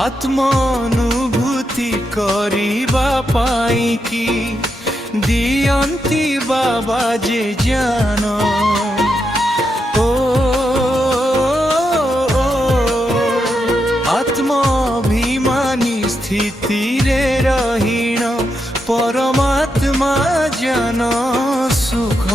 आत्मानुभूति करिबा पाई कि दियंती बाबा जे जान ओ आत्माभिमानी स्थिति रे रहीण परमात्मा जान सुख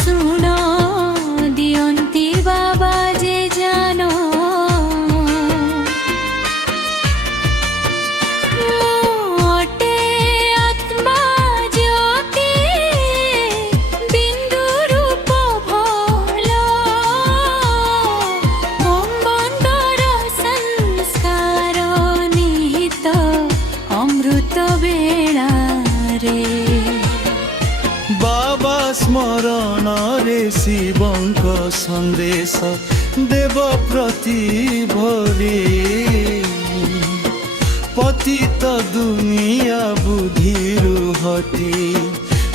सुनो दियंती बाबा जे जानो मोटे आत्मा ज्योति बिंदु रूप भोलो बंदर संस्कार निहित अमृत बेला रे बाबा स्मरण रे शिवंक संदेश देव प्रति भरे पतित दुनिया बुद्धिरु हटि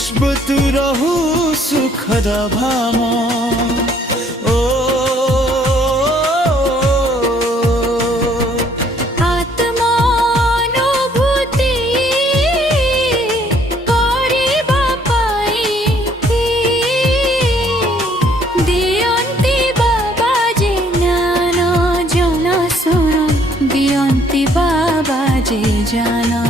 स्मृति रहु सुखद भाम बाबा जे जाना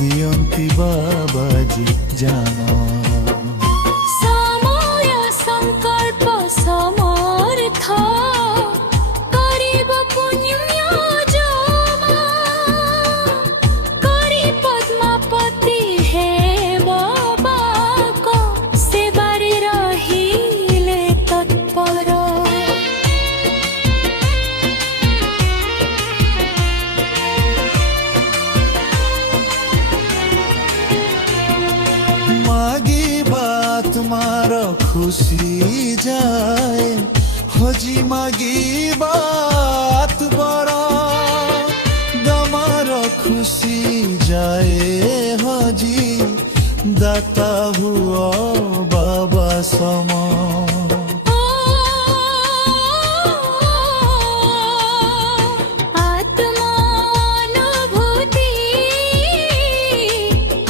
दियंती बाबा जी जानो समय संकल्प समर्थ करिब पुण्य जमा करि पद्मापति हे बाबा को सेवारे रहिले तत्पर मागी बात मारो खुशी जाए हो হজি মাগিবাত বড় দমার খুশি যায় হজি দাতা হুয়া বাবা সম আত্মানুভূতি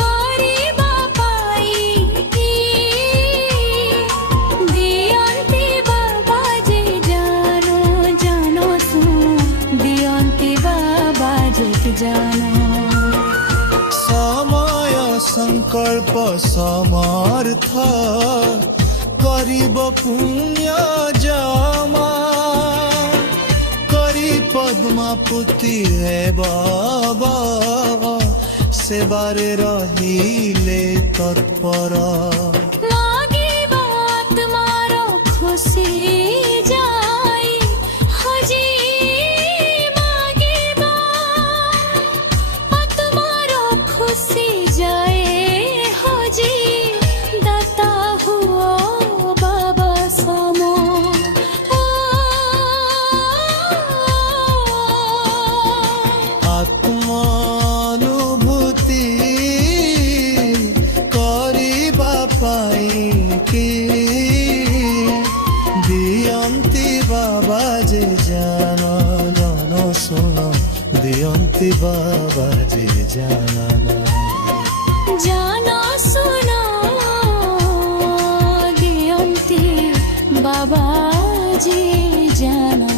করিবা পাই দিয়ন্তি বাবা যে জানো জানো সু দিয়ন্তি বাবা যে জানো সময় সংকল্প সমর্থ করিব পুণ্য জমা করি পদ্মাপতি হে বাবা সেবারে রহিলে তৎপর মাগিবা আত্মার খুশি যাই হজি মাগিবা আত্মার খুশি যায় হজি দাতা হুয়া বাবা সম আত্মানুভূতি করিবা পাই কি দিয়ন্তি বাবা যে জানো জানো শোনো দিয়ন্তি বাবা যে জানা জানা শোনা দিয়ন্তি বাবা যে জানা